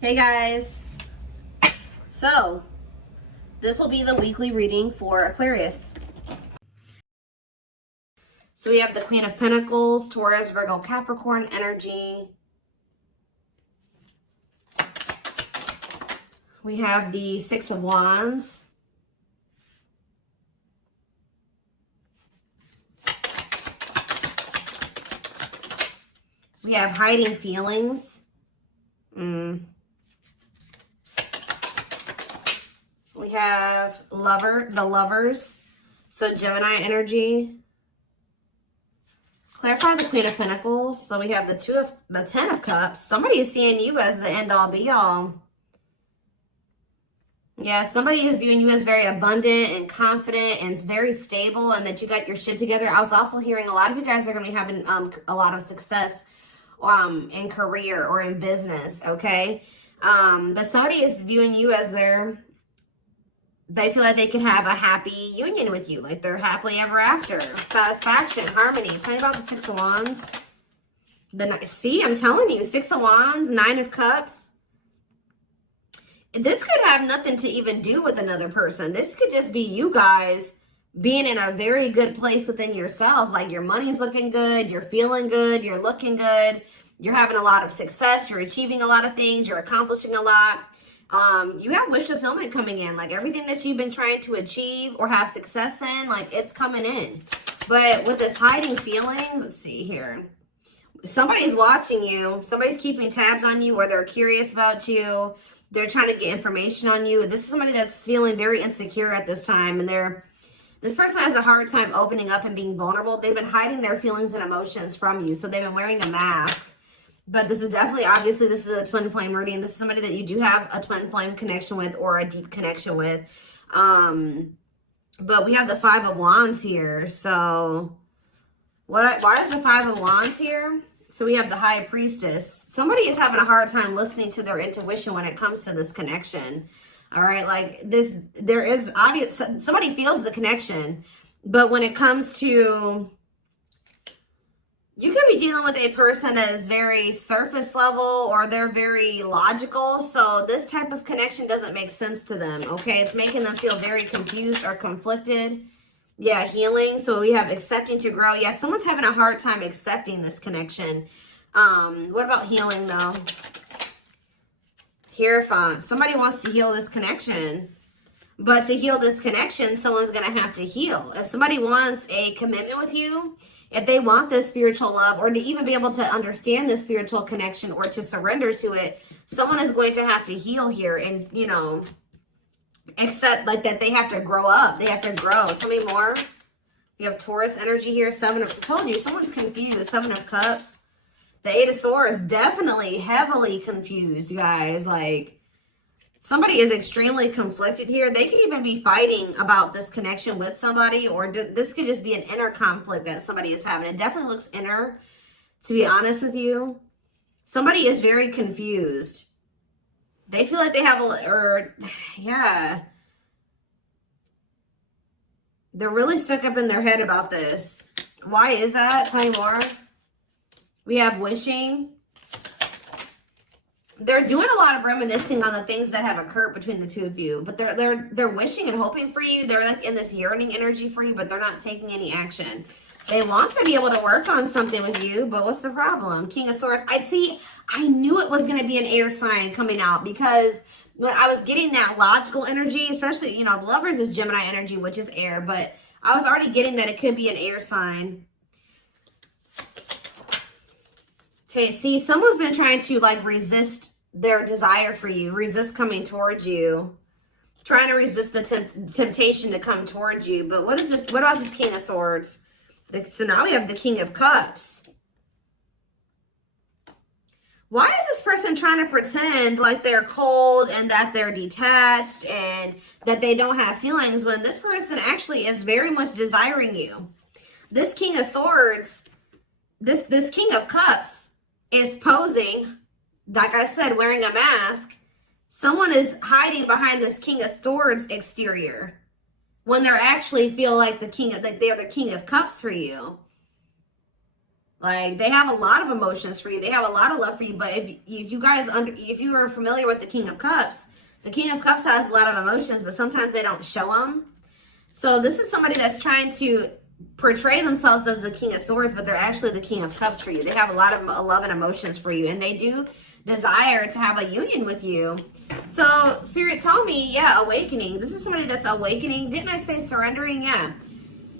Hey guys, so this will be the weekly reading for Aquarius. So we have the Queen of Pentacles, Taurus, Virgo, Capricorn energy. We have the Six of Wands. We have hiding feelings. We have the lovers. So Gemini energy. Clarify the Queen of Pentacles. So we have the Ten of Cups. Somebody is seeing you as the end all be all. Yeah, somebody is viewing you as very abundant and confident and very stable, and that you got your shit together. I was also hearing a lot of you guys are going to be having a lot of success in career or in business, okay? But somebody is viewing you as they feel like they can have a happy union with you, like they're happily ever after, satisfaction, harmony. Tell me about the Six of Wands. See, I'm telling you, Six of Wands, Nine of Cups. This could have nothing to even do with another person. This could just be you guys being in a very good place within yourselves. Like your money's looking good, you're feeling good, you're looking good, you're having a lot of success, you're achieving a lot of things, you're accomplishing a lot. You have wish fulfillment coming in. Like everything that you've been trying to achieve or have success in, like it's coming in. But with this hiding feelings, let's see here. Somebody's watching you. Somebody's keeping tabs on you, or they're curious about you. They're trying to get information on you. This is somebody that's feeling very insecure at this time. And this person has a hard time opening up and being vulnerable. They've been hiding their feelings and emotions from you. So they've been wearing a mask. But this is definitely, obviously, this is a twin flame reading. This is somebody that you do have a twin flame connection with or a deep connection with. But we have the Five of Wands here. So why is the Five of Wands here? So we have the High Priestess. Somebody is having a hard time listening to their intuition when it comes to this connection. All right, like this, there is obvious, somebody feels the connection, but when it comes to, you could be dealing with a person that is very surface level or they're very logical. So this type of connection doesn't make sense to them, okay? It's making them feel very confused or conflicted. Yeah, healing. So we have accepting to grow. Yeah, someone's having a hard time accepting this connection. What about healing though? Hierophant. Somebody wants to heal this connection. But to heal this connection, someone's going to have to heal. If somebody wants a commitment with you, if they want this spiritual love, or to even be able to understand this spiritual connection or to surrender to it, someone is going to have to heal here and, you know, accept like that they have to grow up. They have to grow. Tell me more. You have Taurus energy here. I told you, someone's confused. Seven of Cups. The Eight of Swords, definitely heavily confused, guys. Like, somebody is extremely conflicted here. They could even be fighting about this connection with somebody, or this could just be an inner conflict that somebody is having. It definitely looks inner, to be honest with you. Somebody is very confused. They feel like they have yeah. They're really stuck up in their head about this. Why is that? Tell me more. We have wishing. They're doing a lot of reminiscing on the things that have occurred between the two of you, but they're wishing and hoping for you. They're like in this yearning energy for you, but they're not taking any action. They want to be able to work on something with you, but what's the problem? King of Swords. I knew it was going to be an air sign coming out, because when I was getting that logical energy, especially, you know, the Lovers is Gemini energy, which is air, but I was already getting that it could be an air sign. See, someone's been trying to like resist their desire for you, resist coming towards you, trying to resist the temptation to come towards you. But what about this King of Swords? So now we have the King of Cups. Why is this person trying to pretend like they're cold and that they're detached and that they don't have feelings, when this person actually is very much desiring you? This King of Swords, this King of Cups is posing, like I said, wearing a mask. Someone is hiding behind this King of Swords exterior when they're actually feel like they're the King of Cups for you. Like, they have a lot of emotions for you. They have a lot of love for you. But if you guys, if you are familiar with the King of Cups, the King of Cups has a lot of emotions, but sometimes they don't show them. So this is somebody that's trying to portray themselves as the King of Swords, but they're actually the King of Cups for you. They have a lot of love and emotions for you, and they do desire to have a union with you. So Spirit told me, yeah, awakening. This is somebody that's awakening. Didn't I say surrendering? Yeah.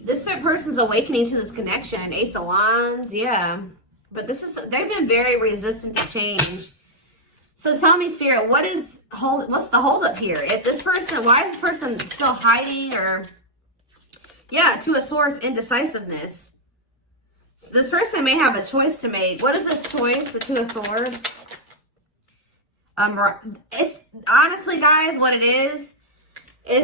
This person's awakening to this connection. Ace of Wands, yeah. But they've been very resistant to change. So tell me, Spirit, what's the holdup here? If this person, why is this person still hiding? Or, yeah, Two of Swords, indecisiveness. So this person may have a choice to make. What is this choice? The Two of Swords. It's honestly, guys, what it is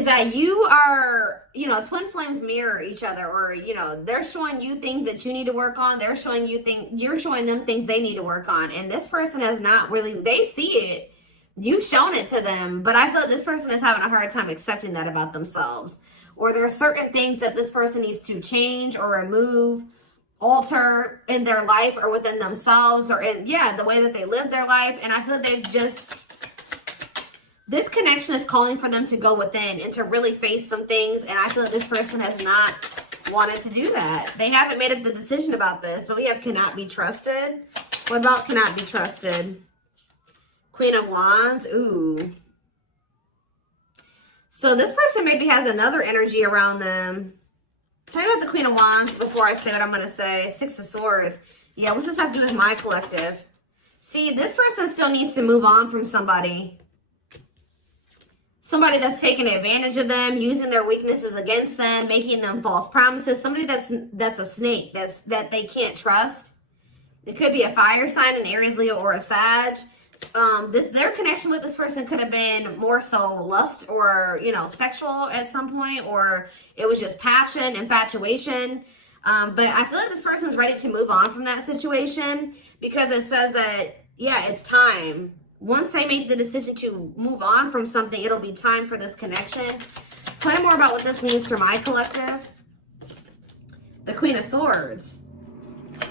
that you are, you know, twin flames mirror each other, or, you know, they're showing you things that you need to work on. They're showing you you're showing them things they need to work on. And this person has not really, they see it. You've shown it to them, but I feel like this person is having a hard time accepting that about themselves. Or there are certain things that this person needs to change or remove, alter in their life or within themselves, or in, yeah, the way that they live their life. And I feel like this connection is calling for them to go within and to really face some things. And I feel like this person has not wanted to do that. They haven't made up the decision about this, but we have cannot be trusted. What about cannot be trusted? Queen of Wands. Ooh. So this person maybe has another energy around them. Tell me about the Queen of Wands before I say what I'm going to say. Six of Swords. Yeah, what's this have to do with my collective? See, this person still needs to move on from somebody. Somebody that's taking advantage of them, using their weaknesses against them, making them false promises. Somebody that's a snake, that they can't trust. It could be a fire sign, an Aries, Leo, or a Sag. Their connection with this person could have been more so lust or, you know, sexual at some point, or it was just passion, infatuation. But I feel like this person's ready to move on from that situation, because it says that, yeah, it's time. Once they make the decision to move on from something, it'll be time for this connection. Tell me more about what this means for my collective. The Queen of Swords.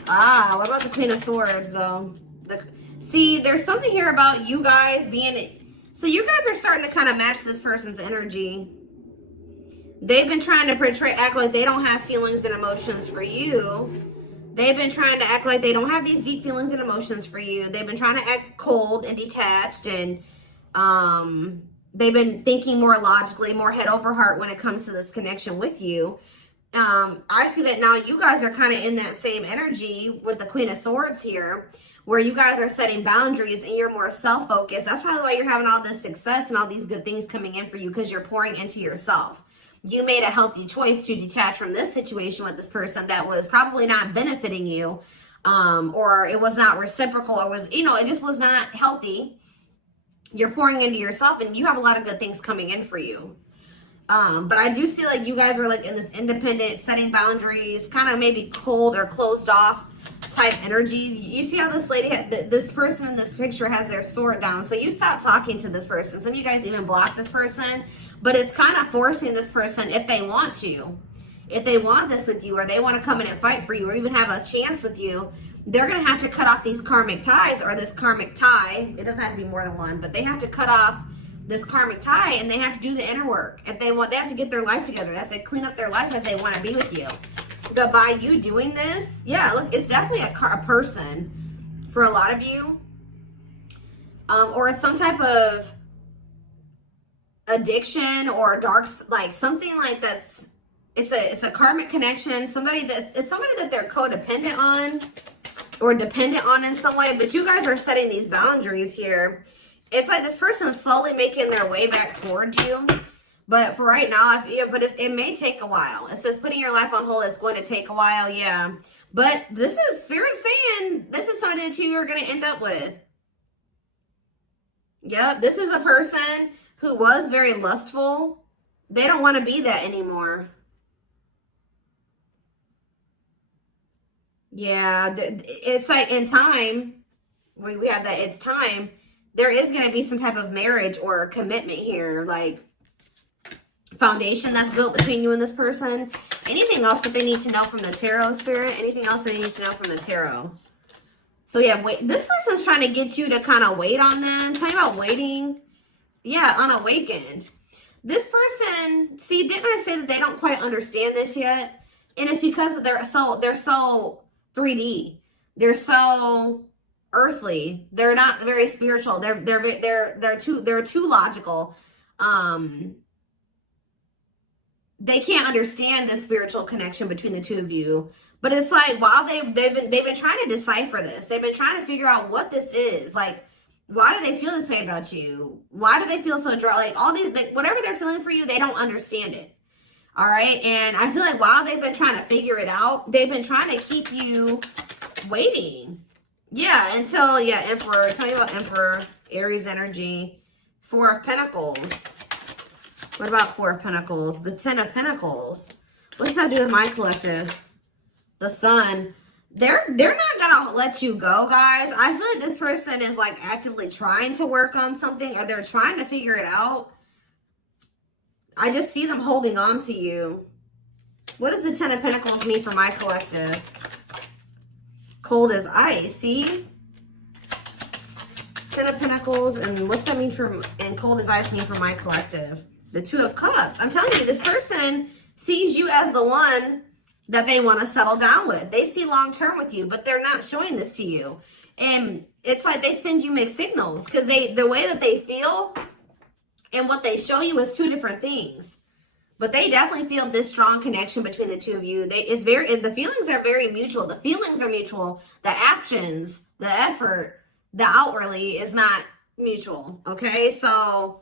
Ah, what about the Queen of Swords, though? See, there's something here about you guys being... So you guys are starting to kind of match this person's energy. They've been trying to act like they don't have feelings and emotions for you. They've been trying to act like they don't have these deep feelings and emotions for you. They've been trying to act cold and detached, and they've been thinking more logically, more head over heart when it comes to this connection with you. I see that now you guys are kind of in that same energy with the Queen of Swords here, where you guys are setting boundaries and you're more self-focused. That's probably why you're having all this success and all these good things coming in for you, because you're pouring into yourself. You made a healthy choice to detach from this situation with this person that was probably not benefiting you, or it was not reciprocal, or was, you know, it just was not healthy. You're pouring into yourself, and you have a lot of good things coming in for you. But I do see like you guys are like in this independent, setting boundaries, kind of maybe cold or closed off type energy. You see how this lady, this person in this picture has their sword down. So you stop talking to this person. Some of you guys even block this person, but it's kind of forcing this person, if they want to, if they want this with you, or they want to come in and fight for you, or even have a chance with you, they're going to have to cut off these karmic ties, or this karmic tie. It doesn't have to be more than one, but they have to cut off this karmic tie, and they have to do the inner work. If they want, they have to get their life together. They have to clean up their life if they want to be with you. But by you doing this, yeah, look, it's definitely a person for a lot of you, or it's some type of addiction or dark, like something like that's, it's a karmic connection. It's somebody that they're codependent on or dependent on in some way. But you guys are setting these boundaries here. It's like this person is slowly making their way back towards you. But for right now, it may take a while. It says putting your life on hold, it's going to take a while, yeah. But this is Spirit saying this is somebody that you are going to end up with. Yep, this is a person who was very lustful. They don't want to be that anymore. Yeah, it's like in time, we have that, it's time. There is going to be some type of marriage or commitment here, like foundation that's built between you and this person. Anything else that they need to know from the tarot, Spirit? Anything else they need to know from the tarot? So yeah, wait. This person's trying to get you to kind of wait on them. Tell me about waiting. Yeah, unawakened. This person, see, didn't I say that they don't quite understand this yet? And it's because they're so 3D. They're so earthly. They're not very spiritual. They're too logical. They can't understand the spiritual connection between the two of you. But it's like, while they've been trying to decipher this. They've been trying to figure out what this is. Like, why do they feel this way about you? Why do they feel so dry? Like, all these, like, whatever they're feeling for you, they don't understand it. All right. And I feel like while they've been trying to figure it out, they've been trying to keep you waiting. Yeah. Until, yeah, Emperor. Tell me about Emperor, Aries energy, Four of Pentacles. What about Four of Pentacles? The Ten of Pentacles. What's that do with my collective? The Sun. They're not gonna let you go, guys. I feel like this person is like actively trying to work on something, or they're trying to figure it out. I just see them holding on to you. What does the Ten of Pentacles mean for my collective? Cold as ice. See? Ten of Pentacles, and what's that mean for, and cold as ice mean for my collective? The Two of Cups. I'm telling you, this person sees you as the one that they want to settle down with. They see long-term with you, but they're not showing this to you. And it's like they send you mixed signals, because the way that they feel and what they show you is two different things. But they definitely feel this strong connection between the two of you. The feelings are very mutual. The feelings are mutual. The actions, the effort, the outwardly is not mutual. Okay, so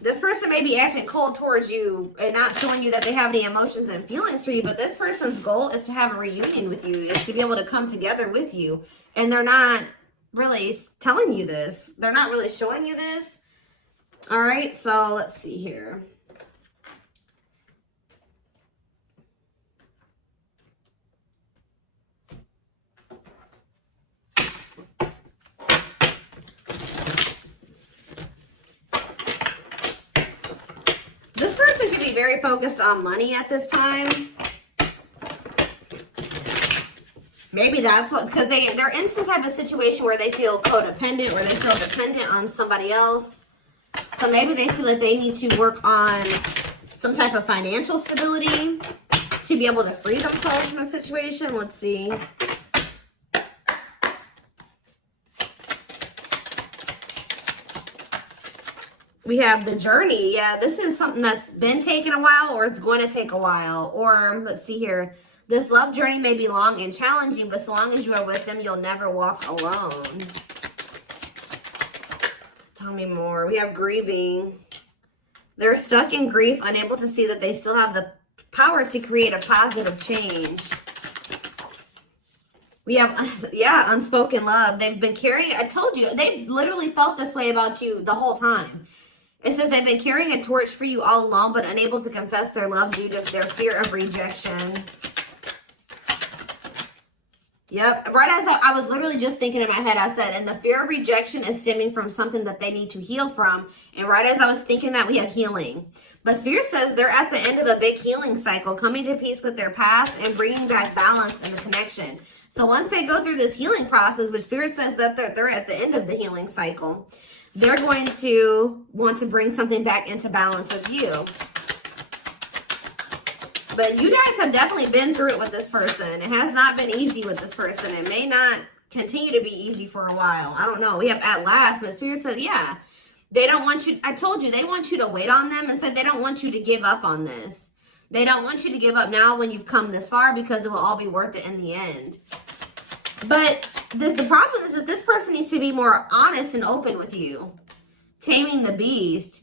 this person may be acting cold towards you and not showing you that they have any emotions and feelings for you, but this person's goal is to have a reunion with you, is to be able to come together with you. And they're not really telling you this. They're not really showing you this. All right, so let's see here. This person could be very focused on money at this time. Maybe that's what, because they're in some type of situation where they feel codependent, or they feel dependent on somebody else. So maybe they feel like they need to work on some type of financial stability to be able to free themselves from the situation. Let's see. We have the journey. Yeah, this is something that's been taking a while, or it's going to take a while. Or let's see here. This love journey may be long and challenging, but so long as you are with them, you'll never walk alone. Tell me more. We have grieving. They're stuck in grief, unable to see that they still have the power to create a positive change. We have, yeah, unspoken love. They've been carrying, I told you, they've literally felt this way about you the whole time. It says they've been carrying a torch for you all along, but unable to confess their love due to their fear of rejection. Yep. Right as I was literally just thinking in my head, I said, and the fear of rejection is stemming from something that they need to heal from. And right as I was thinking that, we have healing. But Spirit says they're at the end of a big healing cycle, coming to peace with their past and bringing back balance and the connection. So once they go through this healing process, which Spirit says that they're at the end of the healing cycle, they're going to want to bring something back into balance with you. But you guys have definitely been through it with this person. It has not been easy with this person. It may not continue to be easy for a while. I don't know. We have at last, but Spirit said, yeah, they don't want you. I told you, they want you to wait on them, and said they don't want you to give up on this. They don't want you to give up now when you've come this far, because it will all be worth it in the end. But the problem is that this person needs to be more honest and open with you. Taming the beast.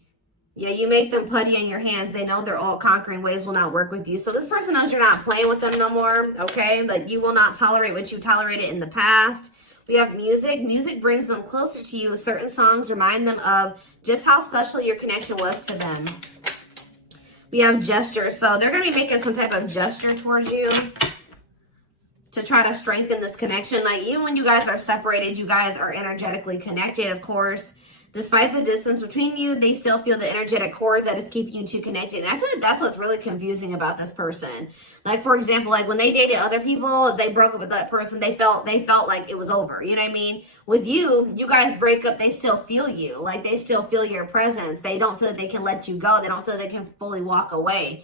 Yeah, you make them putty in your hands. They know their all-conquering ways will not work with you. So this person knows you're not playing with them no more, okay? Like, you will not tolerate what you tolerated in the past. We have music. Music brings them closer to you. Certain songs remind them of just how special your connection was to them. We have gestures. So they're going to be making some type of gesture towards you to try to strengthen this connection. Like, even when you guys are separated, you guys are energetically connected, of course. Despite the distance between you, they still feel the energetic cord that is keeping you two connected. And I feel like that's what's really confusing about this person. Like, for example, like when they dated other people, they broke up with that person, they felt like it was over. You know what I mean? With you, you guys break up, they still feel you. Like, they still feel your presence. They don't feel that they can let you go. They don't feel they can fully walk away.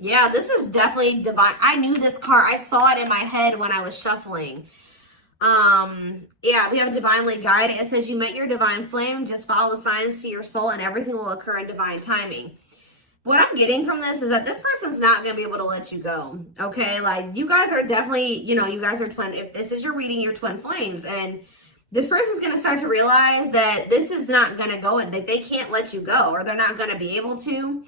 Yeah, this is definitely divine. I knew this card. I saw it in my head when I was shuffling. Yeah, we have divinely guided. It says you met your divine flame. Just follow the signs to your soul and everything will occur in divine timing. What I'm getting from this is that this person's not going to be able to let you go. Okay. Like, you guys are definitely, you know, you guys are twin. If this is your reading, you're twin flames, and this person's going to start to realize that this is not going to go and that they can't let you go, or they're not going to be able to.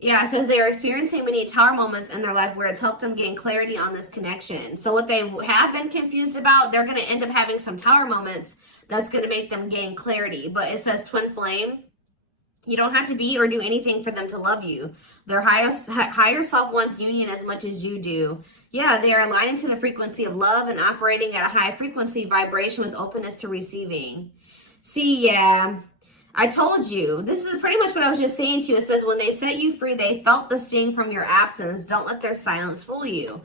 Yeah, it says they are experiencing many tower moments in their life where it's helped them gain clarity on this connection. So what they have been confused about, they're going to end up having some tower moments that's going to make them gain clarity. But it says twin flame. You don't have to be or do anything for them to love you. Their higher self wants union as much as you do. Yeah, they are aligning to the frequency of love and operating at a high frequency vibration with openness to receiving. See, yeah. I told you, this is pretty much what I was just saying to you. It says, when they set you free, they felt the sting from your absence. Don't let their silence fool you.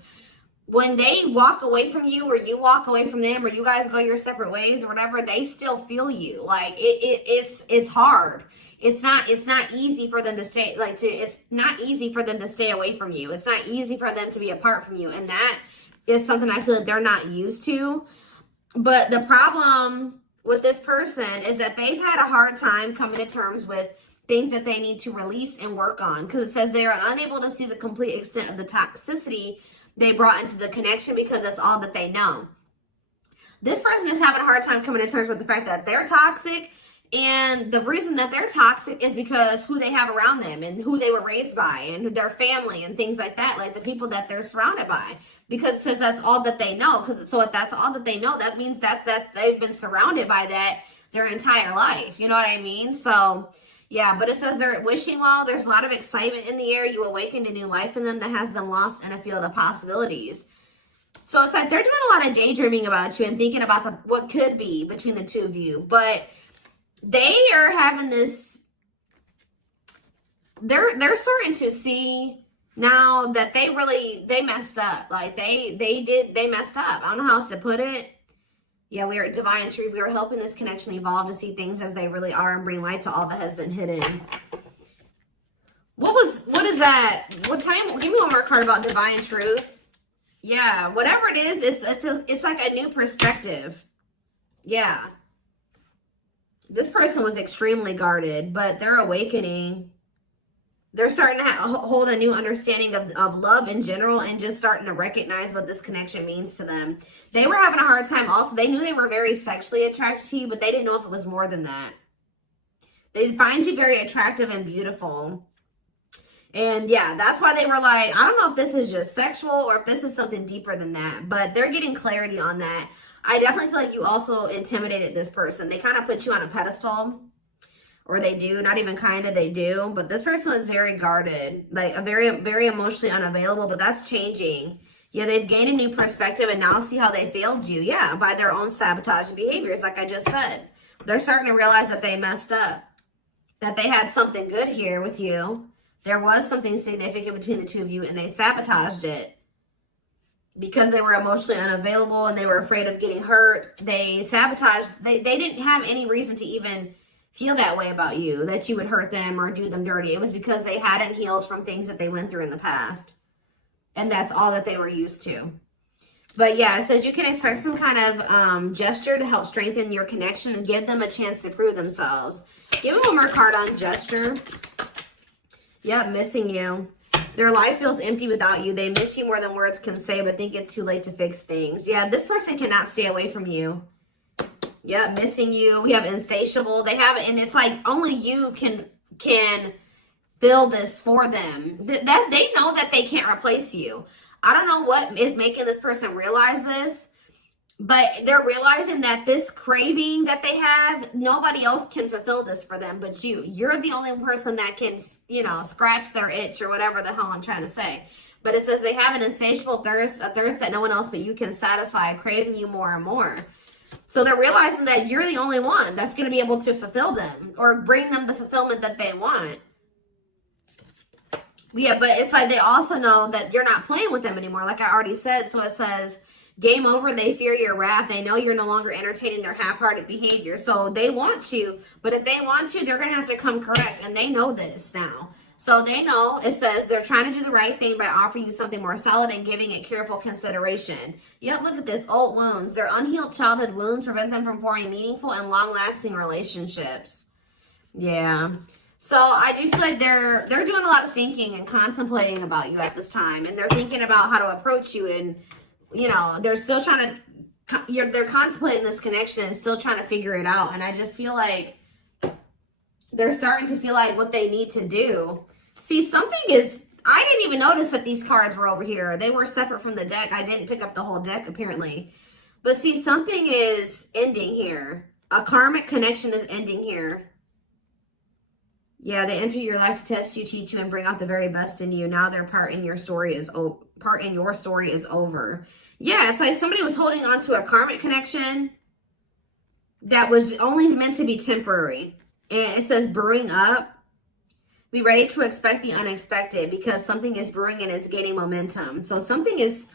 When they walk away from you, or you walk away from them, or you guys go your separate ways or whatever, they still feel you. Like, it's hard. It's not easy for them to stay, it's not easy for them to stay away from you. It's not easy for them to be apart from you. And that is something I feel like they're not used to. But the problem with this person is that they've had a hard time coming to terms with things that they need to release and work on, because it says they are unable to see the complete extent of the toxicity they brought into the connection because that's all that they know. This person is having a hard time coming to terms with the fact that they're toxic, and the reason that they're toxic is because who they have around them and who they were raised by and their family and things like that, like the people that they're surrounded by. Because it says that's all that they know. So if that's all that they know, that means that they've been surrounded by that their entire life. You know what I mean? So, yeah, but it says they're wishing well. There's a lot of excitement in the air. You awakened a new life in them that has them lost in a field of possibilities. So it's like they're doing a lot of daydreaming about you and thinking about what could be between the two of you. But they are having this, they're starting to see now that they messed up. Like they messed up. I don't know how else to put it. Yeah, we are at divine truth. We are helping this connection evolve to see things as they really are and bring light to all that has been hidden. What is that? What time? Give me one more card about divine truth. Yeah, whatever it is, it's like a new perspective. Yeah. This person was extremely guarded, but they're awakening. They're starting to hold a new understanding of love in general and just starting to recognize what this connection means to them. They were having a hard time also. They knew they were very sexually attracted to you, but they didn't know if it was more than that. They find you very attractive and beautiful. And yeah, that's why they were like, I don't know if this is just sexual or if this is something deeper than that, but they're getting clarity on that. I definitely feel like you also intimidated this person. They kind of put you on a pedestal. Or they do, not even kind of, they do. But this person was very guarded, like a very, very emotionally unavailable, but that's changing. Yeah, they've gained a new perspective and now see how they failed you. Yeah, by their own sabotaging behaviors, like I just said. They're starting to realize that they messed up, that they had something good here with you. There was something significant between the two of you and they sabotaged it. Because they were emotionally unavailable and they were afraid of getting hurt, they sabotaged. They didn't have any reason to even feel that way about you, that you would hurt them or do them dirty. It was because they hadn't healed from things that they went through in the past. And that's all that they were used to. But yeah, it says you can expect some kind of gesture to help strengthen your connection and give them a chance to prove themselves. Give them one more card on gesture. Yep, missing you. Their life feels empty without you. They miss you more than words can say, but think it's too late to fix things. Yeah, this person cannot stay away from you. Yeah, missing you. We have insatiable. They have it, and it's like only you can fill this for them. That they know that they can't replace you. I don't know what is making this person realize this, but they're realizing that this craving that they have, nobody else can fulfill this for them but you. You're the only person that can, you know, scratch their itch or whatever the hell I'm trying to say. But it says they have an insatiable thirst, a thirst that no one else but you can satisfy, craving you more and more. So they're realizing that you're the only one that's going to be able to fulfill them or bring them the fulfillment that they want. Yeah, but it's like they also know that you're not playing with them anymore, like I already said. So it says, game over, they fear your wrath. They know you're no longer entertaining their half-hearted behavior. So they want you, but if they want you, they're going to have to come correct. And they know this now. So they know, it says, they're trying to do the right thing by offering you something more solid and giving it careful consideration. Yet look at this, old wounds. Their unhealed childhood wounds prevent them from forming meaningful and long-lasting relationships. Yeah. So I do feel like they're doing a lot of thinking and contemplating about you at this time. And they're thinking about how to approach you. And, you know, they're still trying to, they're contemplating this connection and still trying to figure it out. And I just feel like they're starting to feel like what they need to do. See, something is, I didn't even notice that these cards were over here. They were separate from the deck. I didn't pick up the whole deck, apparently. But see, something is ending here. A karmic connection is ending here. Yeah, they enter your life to test you, teach you, and bring out the very best in you. Now their part in your story is over. Yeah, it's like somebody was holding on to a karmic connection that was only meant to be temporary. And it says brewing up. Be ready to expect the unexpected because something is brewing and it's gaining momentum. So something is,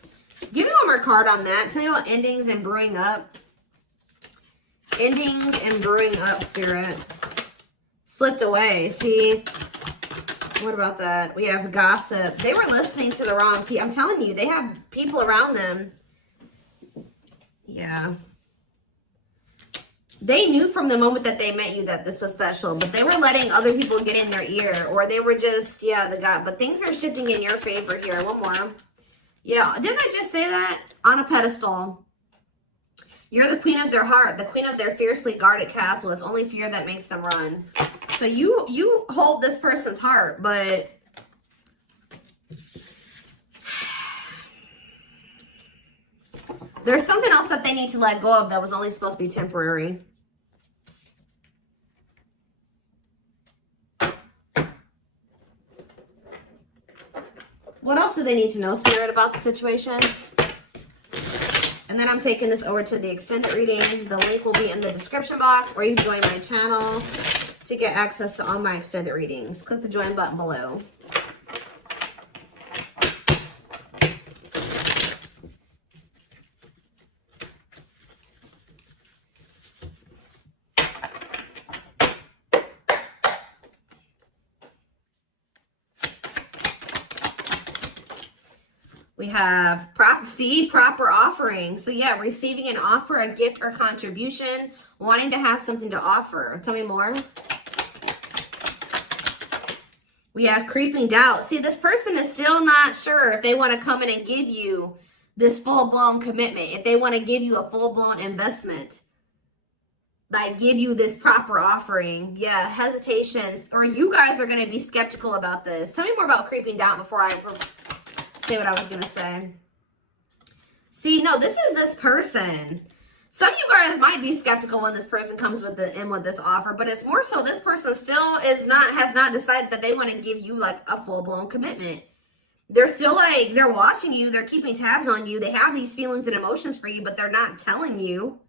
give me one more card on that. Tell me about endings and brewing up. Endings and brewing up, Spirit. Slipped away. See, what about that? We have gossip. They were listening to the wrong people. I'm telling you, they have people around them. Yeah. They knew from the moment that they met you that this was special, but they were letting other people get in their ear, or they were just, yeah, but things are shifting in your favor here. One more. Yeah, didn't I just say that? On a pedestal. You're the queen of their heart, the queen of their fiercely guarded castle. It's only fear that makes them run. So you hold this person's heart, but there's something else that they need to let go of that was only supposed to be temporary. What else do they need to know, Spirit, about the situation? And then I'm taking this over to the extended reading. The link will be in the description box, or you can join my channel to get access to all my extended readings. Click the join button below. We have proper offering. So yeah, receiving an offer, a gift, or contribution, wanting to have something to offer. Tell me more. We have creeping doubt. See, this person is still not sure if they want to come in and give you this full-blown commitment, if they want to give you a full-blown investment, like give you this proper offering. Yeah, hesitations, or you guys are going to be skeptical about this. Tell me more about creeping doubt before I say what I was going to say. See, no, this is this person. Some of you guys might be skeptical when this person comes with this offer, but it's more so this person still has not decided that they want to give you like a full-blown commitment. They're still like, they're watching you, they're keeping tabs on you, they have these feelings and emotions for you, but they're not telling you.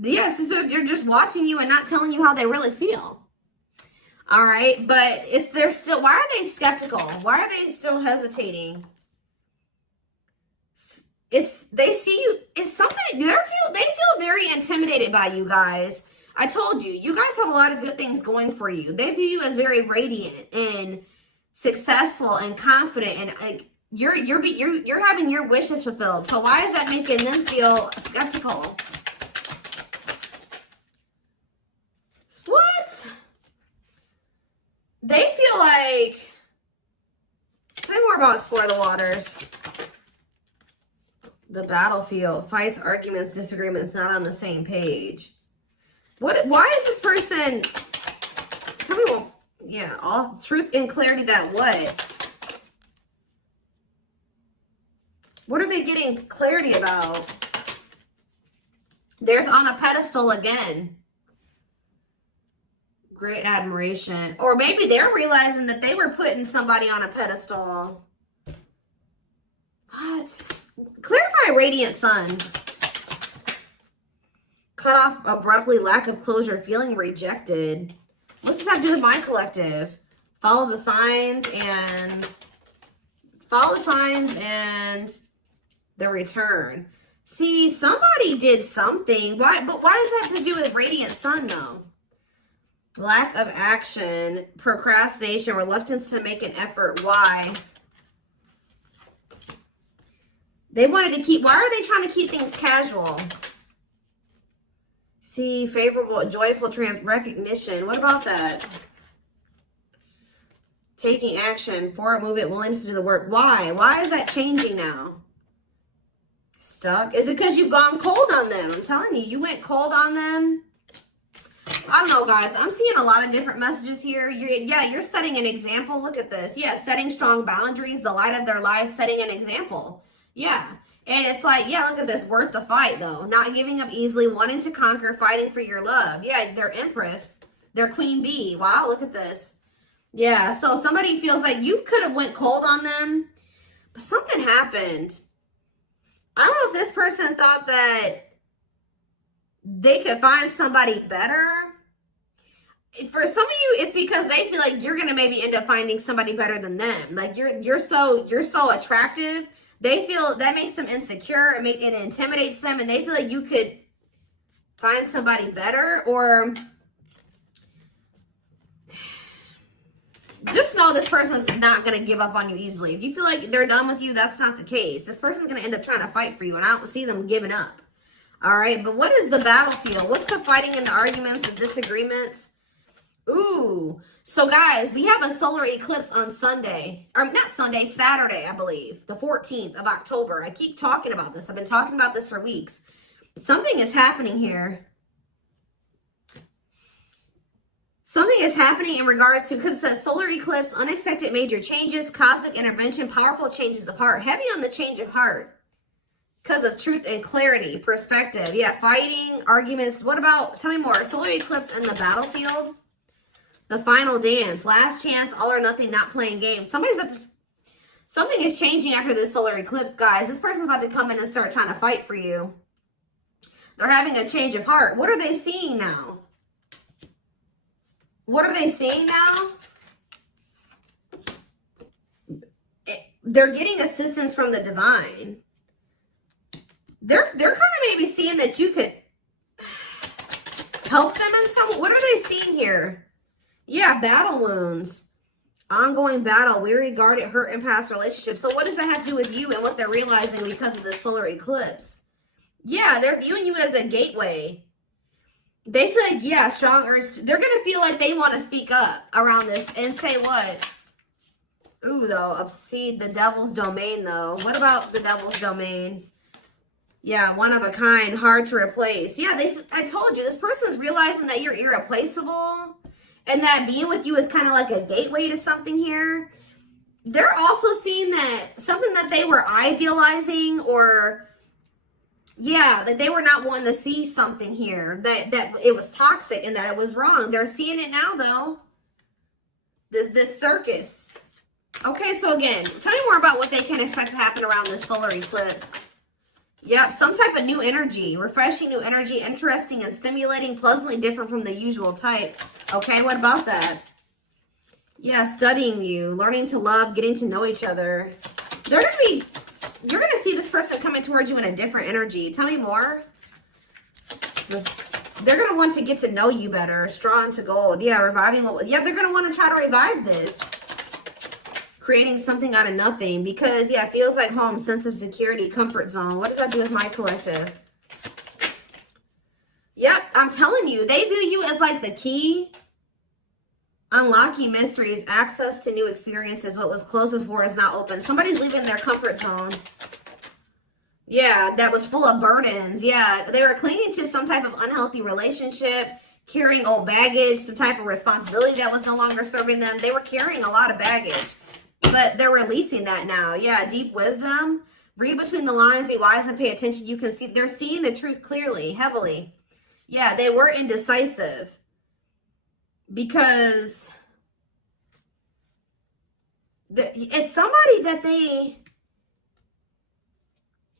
Yes, so they're just watching you and not telling you how they really feel. All right, but they're still, why are they skeptical? Why are they still hesitating? They see you, it's something, they feel very intimidated by you guys. I told you, you guys have a lot of good things going for you. They view you as very radiant and successful and confident, and like you're having your wishes fulfilled. So why is that making them feel skeptical? What? They feel like, tell me more about Explore the Waters. The battlefield, fights, arguments, disagreements, not on the same page. Why is this person, tell me what, yeah, all truth and clarity that what? What are they getting clarity about? There's on a pedestal again. Great admiration. Or maybe they're realizing that they were putting somebody on a pedestal. What? Clarify radiant sun. Cut off abruptly, lack of closure, feeling rejected. What's this have to do with my collective? Follow the signs and the return. See, somebody did something. Why? But why does that have to do with radiant sun though? Lack of action, procrastination, reluctance to make an effort. Why? They wanted to keep, why are they trying to keep things casual? See, favorable, joyful recognition. What about that? Taking action, forward movement, willingness to do the work. Why? Why is that changing now? Stuck? Is it because you've gone cold on them? I'm telling you, you went cold on them. I don't know, guys. I'm seeing a lot of different messages here. You're setting an example. Look at this. Yeah, setting strong boundaries, the light of their life, setting an example. Yeah. And it's like, yeah, look at this. Worth the fight, though. Not giving up easily, wanting to conquer, fighting for your love. Yeah, they're Empress. They're Queen Bee. Wow, look at this. Yeah, so somebody feels like you could have went cold on them, but something happened. I don't know if this person thought that they could find somebody better. For some of you, it's because they feel like you're gonna maybe end up finding somebody better than them. Like you're so attractive. They feel that makes them insecure. It intimidates them, and they feel like you could find somebody better. Or just know this person is not gonna give up on you easily. If you feel like they're done with you, that's not the case. This person's gonna end up trying to fight for you, and I don't see them giving up. All right, but what is the battlefield? What's the fighting and the arguments, the disagreements? Ooh, so guys, we have a solar eclipse on Sunday, or not Sunday, Saturday, I believe, the 14th of October. I keep talking about this. I've been talking about this for weeks. Something is happening here. Something is happening in regards to, because it says solar eclipse, unexpected major changes, cosmic intervention, powerful changes of heart. Heavy on the change of heart. Because of truth and clarity, perspective. Yeah, fighting, arguments. What about, tell me more. Solar eclipse and the battlefield. The final dance. Last chance, all or nothing, not playing games. Somebody's about to, something is changing after this solar eclipse, guys. This person's about to come in and start trying to fight for you. They're having a change of heart. What are they seeing now? What are they seeing now? They're getting assistance from the divine. They're kind of maybe seeing that you could help them in some. What are they seeing here? Yeah, battle wounds. Ongoing battle, weary, guarded, hurt, and past relationships. So what does that have to do with you and what they're realizing because of the solar eclipse? Yeah, they're viewing you as a gateway. They feel like, yeah, strong urge. They're going to feel like they want to speak up around this and say what? Ooh, though, obsede the devil's domain, though. What about the devil's domain? Yeah, one of a kind, hard to replace. Yeah, I told you, this person's realizing that you're irreplaceable and that being with you is kind of like a gateway to something here. They're also seeing that something that they were idealizing, or yeah, that they were not wanting to see something here, that it was toxic and that it was wrong. They're seeing it now, though. This circus. Okay, so again, tell me more about what they can expect to happen around this solar eclipse. Yep, some type of new energy, refreshing new energy, interesting and stimulating, pleasantly different from the usual type. Okay, what about that? Yeah, studying you, learning to love, getting to know each other. You're going to see this person coming towards you in a different energy. Tell me more. They're going to want to get to know you better. Straw into gold. Yeah, reviving. Yeah, they're going to want to try to revive this. Creating something out of nothing, because yeah, it feels like home, sense of security, comfort zone. What does that do with my collective? Yep, I'm telling you, they view you as like the key. Unlocking mysteries, access to new experiences. What was closed before is now open. Somebody's leaving their comfort zone. Yeah, that was full of burdens. Yeah, they were clinging to some type of unhealthy relationship, carrying old baggage, some type of responsibility that was no longer serving them. They were carrying a lot of baggage. But they're releasing that now. Yeah, deep wisdom. Read between the lines, be wise and pay attention. You can see, they're seeing the truth clearly, heavily. Yeah, they were indecisive. Because it's somebody that they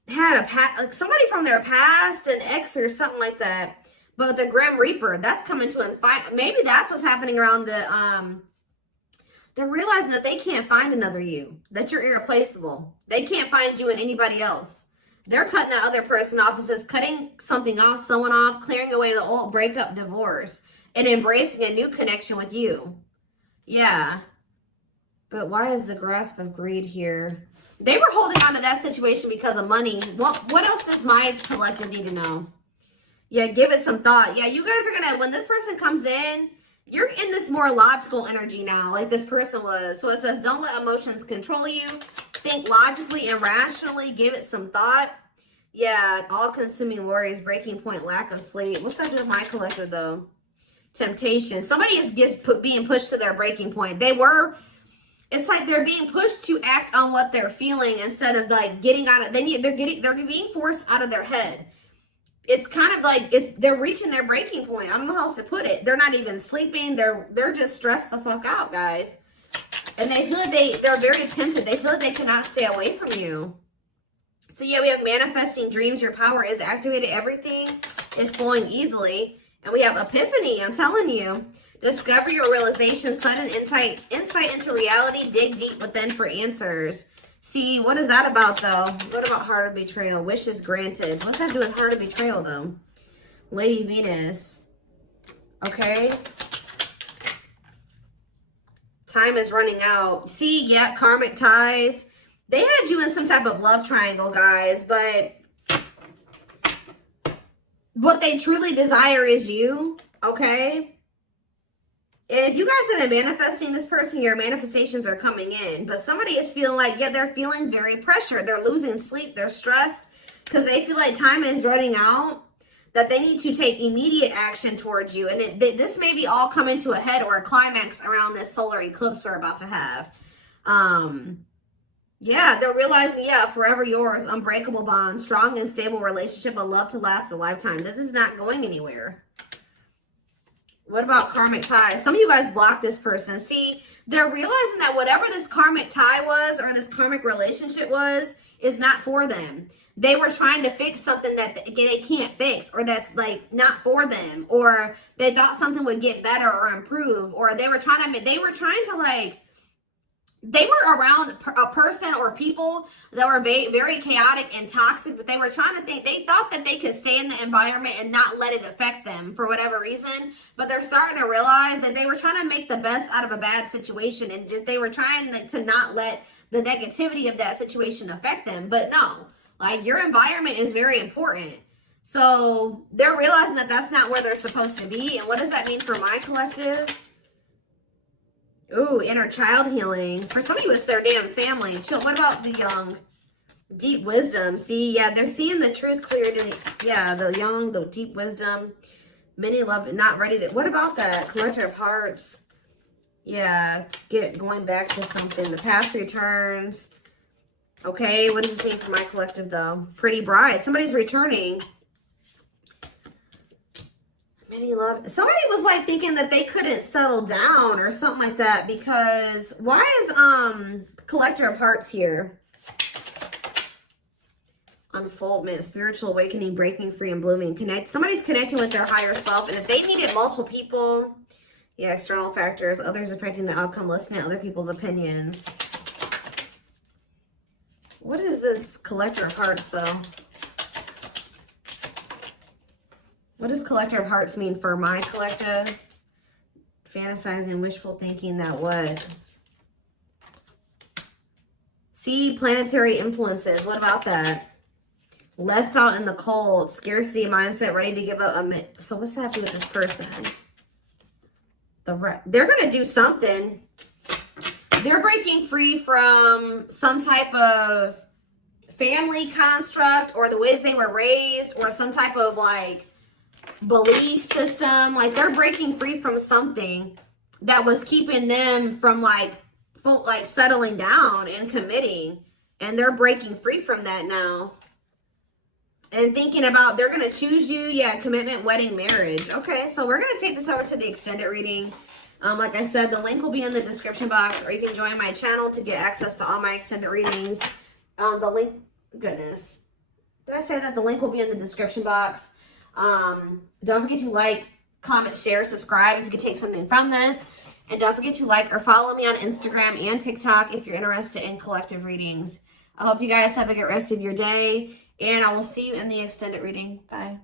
had like somebody from their past, an ex or something like that. But the Grim Reaper, that's coming to an fight. Maybe that's what's happening around they're realizing that they can't find another you, that you're irreplaceable. They can't find you in anybody else. They're cutting that other person off. It says cutting something off, someone off, clearing away the old breakup, divorce, and embracing a new connection with you. Yeah. But why is the grasp of greed here? They were holding on to that situation because of money. What else does my collective need to know? Yeah, give it some thought. Yeah, you guys are going to, when this person comes in, you're in this more logical energy now, like this person was. So it says, don't let emotions control you. Think logically and rationally. Give it some thought. Yeah, all-consuming worries, breaking point, lack of sleep. What's that do with my collective, though? Temptation. Somebody is being pushed to their breaking point. It's like they're being pushed to act on what they're feeling instead of like getting out of. They're being forced out of their head. It's kind of like they're reaching their breaking point. I don't know how else to put it. They're not even sleeping. They're just stressed the fuck out, guys. And they feel like they're very tempted. They feel like they cannot stay away from you. So yeah, we have manifesting dreams. Your power is activated. Everything is flowing easily. And we have epiphany. I'm telling you. Discover your realization. Sudden insight into reality. Dig deep within for answers. See, what is that about, though? What about heart of betrayal? Wishes granted. What's that do with heart of betrayal, though? Lady Venus. Okay. Time is running out. See, yeah, karmic ties. They had you in some type of love triangle, guys, but what they truly desire is you, okay? If you guys have been manifesting this person, your manifestations are coming in. But somebody is feeling like, yeah, they're feeling very pressured. They're losing sleep. They're stressed because they feel like time is running out, that they need to take immediate action towards you. And this may be all coming to a head or a climax around this solar eclipse we're about to have. Yeah, they're realizing, yeah, forever yours, unbreakable bond, strong and stable relationship, a love to last a lifetime. This is not going anywhere. What about karmic ties? Some of you guys blocked this person. See, they're realizing that whatever this karmic tie was or this karmic relationship was is not for them. They were trying to fix something that they can't fix, or that's like not for them, or they thought something would get better or improve, or they were trying to like, they were around a person or people that were very, very chaotic and toxic, but they were trying to think, they thought that they could stay in the environment and not let it affect them for whatever reason. But they're starting to realize that they were trying to make the best out of a bad situation, and just they were trying to not let the negativity of that situation affect them. But no, like, your environment is very important. So they're realizing that that's not where they're supposed to be. And what does that mean for my collective? Ooh, inner child healing. For some of you, it's their damn family. What about the young? Deep wisdom. See, yeah, they're seeing the truth clearly. Yeah, the young, the deep wisdom. Many love, not ready to. What about that? Collector of hearts. Yeah, going back to something. The past returns. Okay, what does this mean for my collective, though? Pretty bride. Somebody's returning. Many love. Somebody was like thinking that they couldn't settle down or something like that, because why is collector of hearts here? Unfoldment, spiritual awakening, breaking free and blooming. Somebody's connecting with their higher self, and if they needed multiple people, yeah, external factors, others affecting the outcome, listening to other people's opinions. What is this collector of hearts, though? What does collector of hearts mean for my collective? Fantasizing, wishful thinking, that what? See, planetary influences. What about that? Left out in the cold, scarcity mindset, ready to give up. So what's that have to do with this person? They're going to do something. They're breaking free from some type of family construct, or the ways they were raised, or some type of like belief system. Like, they're breaking free from something that was keeping them from like settling down and committing, and they're breaking free from that now and thinking about they're going to choose you. Yeah, commitment, wedding, marriage. Okay, so we're going to take this over to the extended reading. Like I said, the link will be in the description box, or you can join my channel to get access to all my extended readings. The link, goodness, did I say that? The link will be in the description box. Don't forget to like, comment, share, subscribe if you could take something from this. And don't forget to like or follow me on Instagram and TikTok if you're interested in collective readings. I hope you guys have a good rest of your day, and I will see you in the extended reading. Bye.